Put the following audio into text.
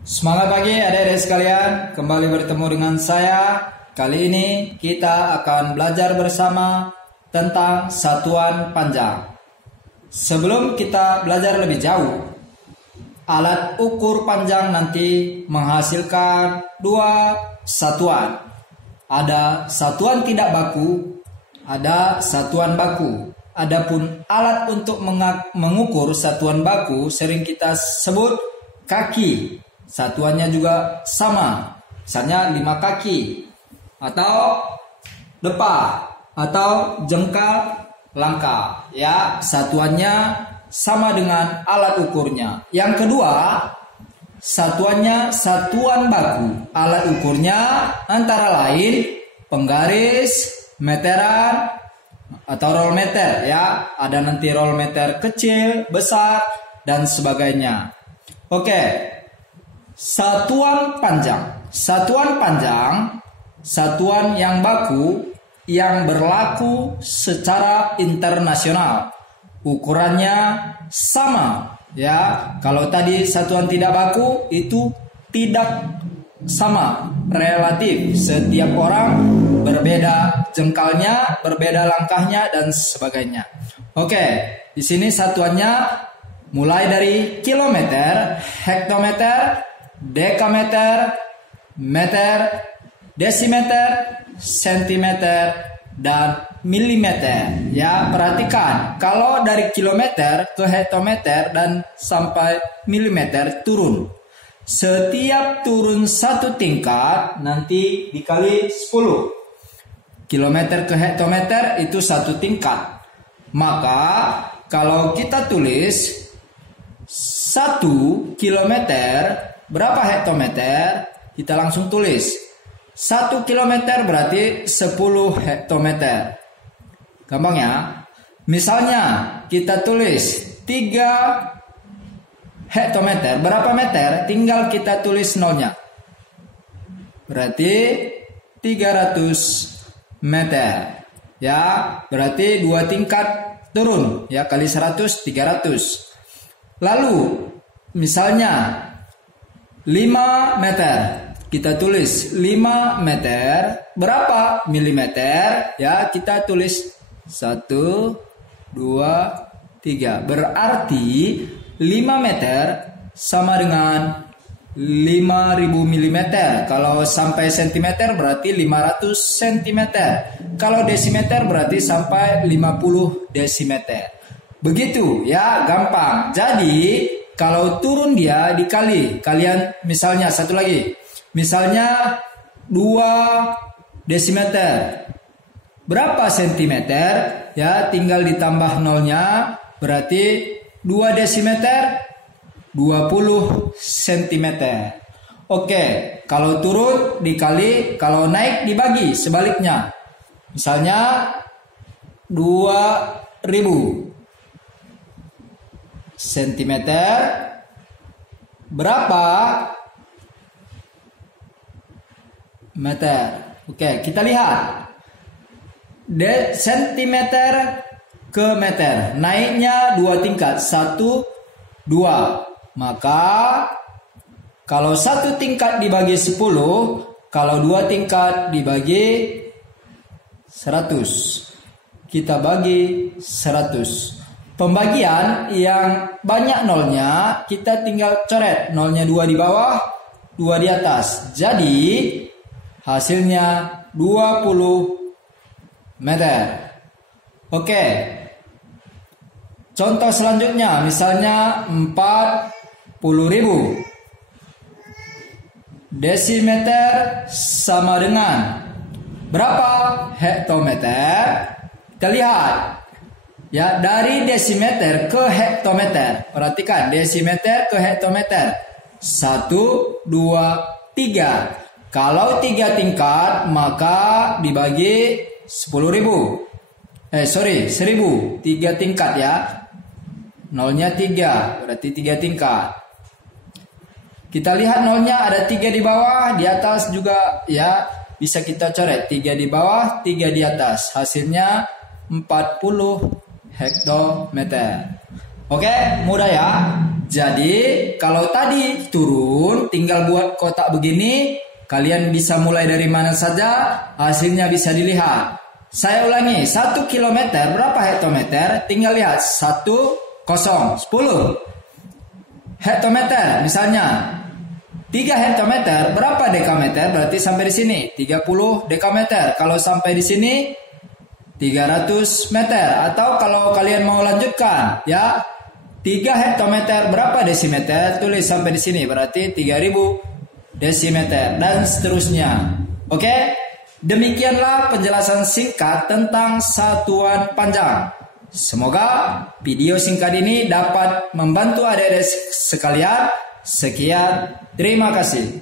Semangat pagi adik-adik sekalian, kembali bertemu dengan saya. Kali ini kita akan belajar bersama tentang satuan panjang. Sebelum kita belajar lebih jauh, alat ukur panjang nanti menghasilkan dua satuan. Ada satuan tidak baku, ada satuan baku. Adapun alat untuk mengukur satuan baku sering kita sebut kaki. Satuannya juga sama, misalnya 5 kaki, atau depa, atau jengkal langkah. Ya, satuannya sama dengan alat ukurnya. Yang kedua, satuannya satuan baku. Alat ukurnya antara lain penggaris, meteran, atau roll meter. Ya, ada nanti roll meter kecil, besar, dan sebagainya. Oke. Satuan panjang. Satuan panjang, satuan yang baku yang berlaku secara internasional. Ukurannya sama, ya. Kalau tadi satuan tidak baku itu tidak sama, relatif. Setiap orang berbeda jengkalnya, berbeda langkahnya dan sebagainya. Oke, di sini satuannya mulai dari kilometer, hektometer, dekameter, meter, desimeter, sentimeter, dan milimeter. Ya, perhatikan, kalau dari kilometer ke hektometer dan sampai milimeter turun. Setiap turun satu tingkat nanti dikali 10. Kilometer ke hektometer itu satu tingkat. Maka kalau kita tulis 1 kilometer berapa hektometer? Kita langsung tulis 1 kilometer berarti 10 hektometer. Gampang ya. Misalnya kita tulis 3 hektometer. Berapa meter? Tinggal kita tulis nolnya. Berarti 300 meter. Ya, berarti 2 tingkat turun. Ya, kali 100, 300. Lalu misalnya 5 meter, kita tulis 5 meter, berapa milimeter? Ya, kita tulis 1, 2, 3. Berarti 5 meter sama dengan 5000 milimeter. Kalau sampai sentimeter berarti 500 sentimeter. Kalau desimeter berarti sampai 50 desimeter. Begitu ya, gampang. Jadi kalau turun dia dikali, kalian misalnya satu lagi, misalnya 2 desimeter, berapa sentimeter? Ya, tinggal ditambah nolnya, berarti 2 desimeter 20 sentimeter. Oke, kalau turun dikali, kalau naik dibagi, sebaliknya. Misalnya 2000 sentimeter berapa meter? Oke, kita lihat sentimeter ke meter, naiknya 2 tingkat, 1, 2. Maka kalau 1 tingkat dibagi 10, kalau 2 tingkat dibagi 100, kita bagi 100. Pembagian yang banyak nolnya, kita tinggal coret nolnya 2 di bawah, 2 di atas. Jadi hasilnya 20 meter. Oke. Contoh selanjutnya, misalnya 40.000 desimeter sama dengan berapa hektometer? Kita lihat. Ya, dari desimeter ke hektometer. Perhatikan, desimeter ke hektometer. 1, 2, 3. Kalau 3 tingkat, maka dibagi 10.000. 1000. 3 tingkat ya. Nolnya 3, berarti 3 tingkat. Kita lihat nolnya ada 3 di bawah, di atas juga ya. Bisa kita coret 3 di bawah, 3 di atas. Hasilnya 40 hektometer. Oke, mudah ya. Jadi kalau tadi turun tinggal buat kotak begini, kalian bisa mulai dari mana saja, hasilnya bisa dilihat. Saya ulangi, 1 kilometer berapa hektometer? Tinggal lihat 10 hektometer misalnya. 3 hektometer berapa dekameter? Berarti sampai di sini 30 dekameter. Kalau sampai di sini 300 meter. Atau kalau kalian mau lanjutkan ya, 3 hektometer berapa desimeter? Tulis sampai di sini berarti 3000 desimeter dan seterusnya. Oke? Demikianlah penjelasan singkat tentang satuan panjang. Semoga video singkat ini dapat membantu adik-adik sekalian. Sekian, terima kasih.